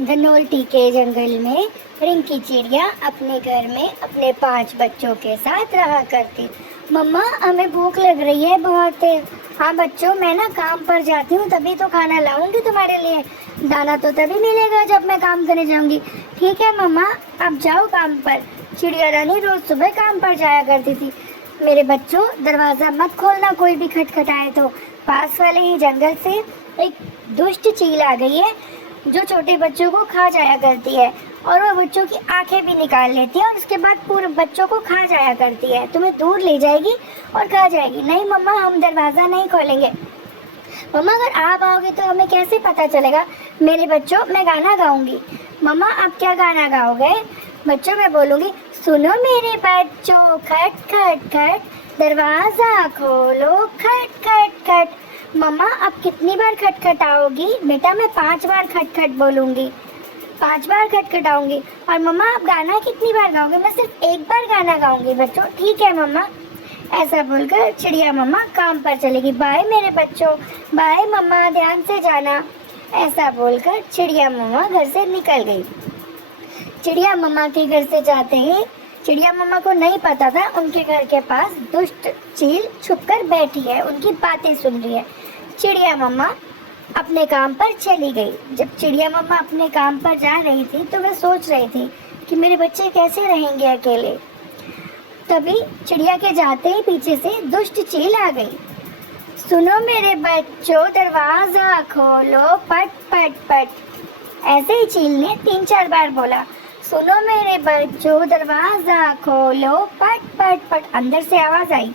धनोल्टी के जंगल में रिंकी चिड़िया अपने घर में अपने 5 बच्चों के साथ रहा करती। मम्मा हमें भूख लग रही है बहुत। हाँ बच्चों, मैं ना काम पर जाती हूँ तभी तो खाना लाऊंगी तुम्हारे लिए। दाना तो तभी मिलेगा जब मैं काम करने जाऊंगी। ठीक है मम्मा, अब जाओ काम पर। चिड़िया रानी रोज सुबह काम पर जाया करती थी। मेरे बच्चों, दरवाजा मत खोलना कोई भी खटखटाए तो। पास वाले ही जंगल से एक दुष्ट चील आ गई है जो छोटे बच्चों को खा जाया करती है और वह बच्चों की आंखें भी निकाल लेती है और उसके बाद पूरे बच्चों को खा जाया करती है। तुम्हें दूर ले जाएगी और खा जाएगी। नहीं मम्मा, हम दरवाज़ा नहीं खोलेंगे। मम्मा, अगर आप आओगे तो हमें कैसे पता चलेगा? मेरे बच्चों, मैं गाना गाऊंगी। मम्मा, आप क्या गाना गाओगे? बच्चों, मैं बोलूँगी, सुनो मेरे बच्चों, खट खट खट दरवाज़ा खोलो, खट खट खट। मम्मा, आप कितनी बार खटखटाओगी? बेटा, मैं 5 बार खटखट बोलूँगी, 5 बार खटखटाऊंगी। और मम्मा, आप गाना कितनी बार गाओगे? मैं सिर्फ 1 बार गाना गाऊंगी बच्चों। ठीक है मम्मा। ऐसा बोलकर चिड़िया मम्मा काम पर चलेगी। बाय मेरे बच्चों। बाय मम्मा, ध्यान से जाना। ऐसा बोलकर चिड़िया मम्मा घर से निकल गई। चिड़िया मम्मा के घर से जाते ही चिड़िया मम्मा को नहीं पता था उनके घर के पास दुष्ट चील छुपकर बैठी है, उनकी बातें सुन रही है। चिड़िया मम्मा अपने काम पर चली गई। जब चिड़िया मम्मा अपने काम पर जा रही थी तो वह सोच रही थी कि मेरे बच्चे कैसे रहेंगे अकेले। तभी चिड़िया के जाते ही पीछे से दुष्ट चील आ गई। सुनो मेरे बच्चों, दरवाजा खोलो, पट पट पट। ऐसे ही चील ने 3-4 बार बोला, सुनो मेरे बच्चों, दरवाजा खोलो, पट पट पट। अंदर से आवाज आई,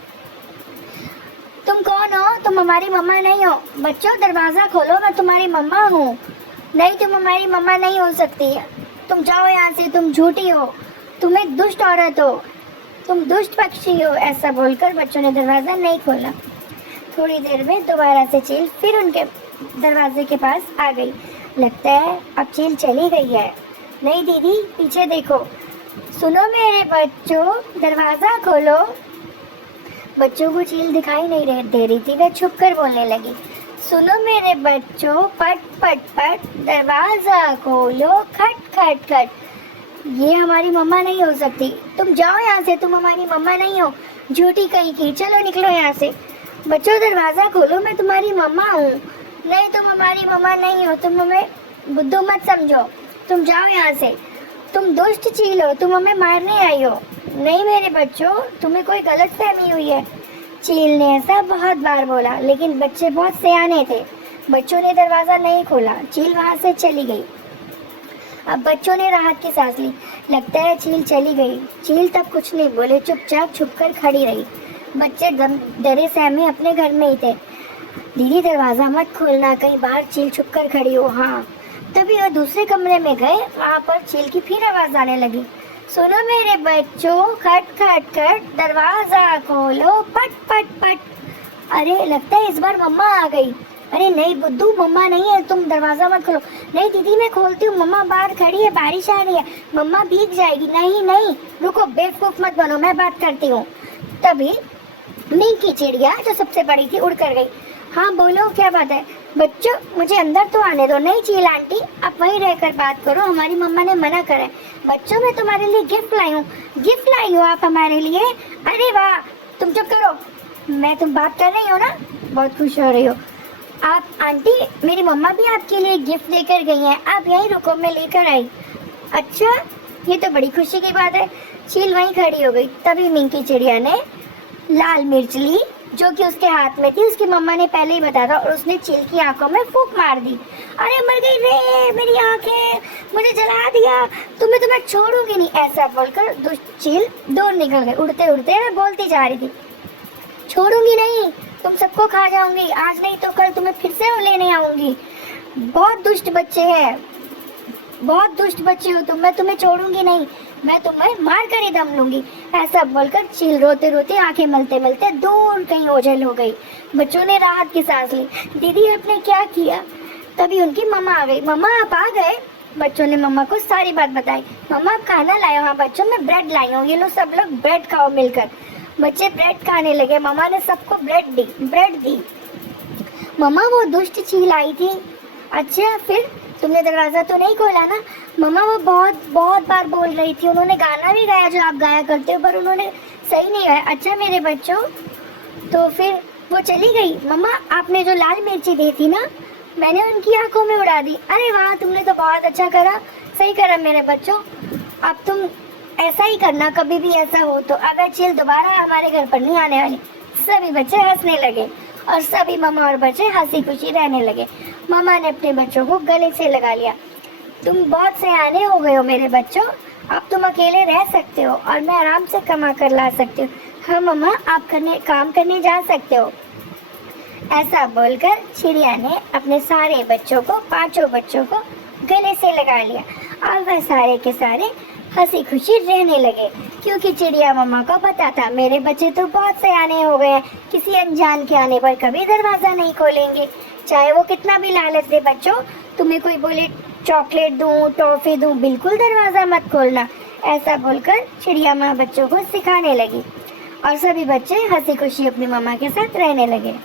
तुम कौन हो? तुम हमारी मम्मा नहीं हो। बच्चों, दरवाजा खोलो, मैं तुम्हारी मम्मा हूँ। नहीं, तुम हमारी मम्मा नहीं हो सकती। तुम जाओ यहाँ से, तुम झूठी हो, तुम एक दुष्ट औरत हो, तुम दुष्ट पक्षी हो। ऐसा बोलकर बच्चों ने दरवाज़ा नहीं खोला। थोड़ी देर में दोबारा से चील फिर उनके दरवाजे के पास आ गई। लगता है अब चील चली गई है। नहीं दीदी, पीछे देखो। सुनो मेरे बच्चों, दरवाज़ा खोलो। बच्चों को चील दिखाई नहीं दे रही थी, वह छुप कर बोलने लगी, सुनो मेरे बच्चों, पट पट पट दरवाज़ा खोलो, खट खट खट। ये हमारी मम्मा नहीं हो सकती। तुम जाओ यहाँ से, तुम हमारी मम्मा नहीं हो, झूठी कहीं की। चलो निकलो यहाँ से। बच्चों, दरवाज़ा खोलो, मैं तुम्हारी मम्मा हूँ। नहीं, तुम हमारी मम्मा नहीं हो, तुम हमें बुद्धू मत समझो। तुम जाओ यहाँ से, तुम दुष्ट चील हो, तुम हमें मारने आई हो। नहीं मेरे बच्चों, तुम्हें कोई गलत फहमी हुई है। चील ने ऐसा बहुत बार बोला, लेकिन बच्चे बहुत सियाने थे। बच्चों ने दरवाज़ा नहीं खोला। चील वहाँ से चली गई। अब बच्चों ने राहत की सांस ली। लगता है चील चली गई। चील तब कुछ नहीं बोले, चुपचाप छुपकर खड़ी रही। बच्चे डरे सहमे अपने घर में ही थे। दीदी, दरवाज़ा मत खोलना, कहीं बाहर चील छुपकर खड़ी हो। हाँ। तभी वह दूसरे कमरे में गए। वहाँ पर चील की फिर आवाज़ आने लगी, सुनो मेरे बच्चों, खट खट खट दरवाज़ा खोलो, पट पट पट। अरे, लगता है इस बार मम्मा आ गई। अरे नहीं बुद्धू, मम्मा नहीं है, तुम दरवाज़ा मत खोलो। नहीं दीदी, मैं खोलती हूँ, मम्मा बाहर खड़ी है, बारिश आ रही है, मम्मा भीग जाएगी। नहीं नहीं, रुको, बेवकूफ़ मत बनो, मैं बात करती हूँ। तभी मिंकी चिड़िया जो सबसे बड़ी थी उड़ कर गई। हाँ बोलो, क्या बात है? बच्चों, मुझे अंदर तो आने दो। नहीं चील आंटी, आप वहीं रहकर बात करो, हमारी मम्मा ने मना करा है। बच्चों, मैं तुम्हारे लिए गिफ्ट लाई हूँ। गिफ्ट लाई हो आप हमारे लिए? अरे वाह, तुम चुप करो। मैं तुम बात कर रही हो ना, बहुत खुश हो रही हो आप। आंटी, मेरी मम्मा भी आपके लिए गिफ्ट लेकर गई हैं, आप यहीं रुको, मैं लेकर आई। अच्छा, ये तो बड़ी खुशी की बात है। चील वहीं खड़ी हो गई। तभी मिंकी चिड़िया ने लाल मिर्च ली जो कि उसके हाथ में थी। उसकी मम्मा ने पहले ही बताया था और उसने चील की आंखों में फूंक मार दी। अरे मर गई रे मेरी आंखें, मुझे जला दिया, तुम्हें तो मैं छोड़ूंगी नहीं। ऐसा बोलकर दुष्ट चील दूर निकल गई। उड़ते उड़ते मैं बोलती जा रही थी, छोड़ूंगी नहीं, तुम सबको खा जाऊंगी, आज नहीं तो कल तुम्हें फिर से लेने आऊंगी। बहुत दुष्ट बच्चे हैं, बहुत दुष्ट बच्चे हो तुम, मैं तुम्हें छोड़ूंगी नहीं, मैं तुम्हें मार कर ही दम लूंगी। ऐसा बोलकर चील रोते रोते आंखें मलते मलते दूर कहीं ओझल हो गई। बच्चों ने राहत की सांस ली। दीदी, आपने क्या किया? तभी उनकी मम्मा आ गई। मम्मा, आप आ गए? बच्चों ने मम्मा को सारी बात बताई। मम्मा, आप खाना लाए हो? हाँ बच्चों, मैं ब्रेड लाई हूँ, ये लो सब लोग ब्रेड खाओ मिलकर। बच्चे ब्रेड खाने लगे। मम्मा ने सबको ब्रेड दी। मम्मा, वो दुष्ट चील आई थी। अच्छा, फिर तुमने दरवाज़ा तो नहीं खोला ना? मम्मा वो बहुत बहुत बार बोल रही थी, उन्होंने गाना भी गाया जो आप गाया करते हो, पर उन्होंने सही नहीं गाया। अच्छा मेरे बच्चों, तो फिर वो चली गई। मम्मा आपने जो लाल मिर्ची दी थी ना, मैंने उनकी आंखों में उड़ा दी। अरे वाह, तुमने तो बहुत अच्छा करा, सही करा मेरे बच्चों। अब तुम ऐसा ही करना, कभी भी ऐसा हो तो। अगर चिल दोबारा हमारे घर पर नहीं आने वाली। सभी बच्चे हंसने लगे और सभी मम्मा और बच्चे हंसी खुशी रहने लगे। मम्मा ने अपने बच्चों को गले से लगा लिया। तुम बहुत सयाने हो गए हो मेरे बच्चों, अब तुम अकेले रह सकते हो और मैं आराम से कमा कर ला सकती हूँ। हाँ मम्मा, आप काम करने जा सकते हो। ऐसा बोलकर चिड़िया ने अपने सारे बच्चों को, 5 बच्चों को गले से लगा लिया और वह सारे के सारे हंसी खुशी रहने लगे, क्योंकि चिड़िया मम्मा को पता था मेरे बच्चे तो बहुत सयाने हो गए हैं, किसी अनजान के आने पर कभी दरवाज़ा नहीं खोलेंगे, चाहे वो कितना भी लालच दे। बच्चों, तुम्हें कोई बोले चॉकलेट दूँ, टॉफ़ी दूँ, बिल्कुल दरवाज़ा मत खोलना। ऐसा बोलकर चिड़िया माँ बच्चों को सिखाने लगी और सभी बच्चे हंसी खुशी अपनी मम्मा के साथ रहने लगे।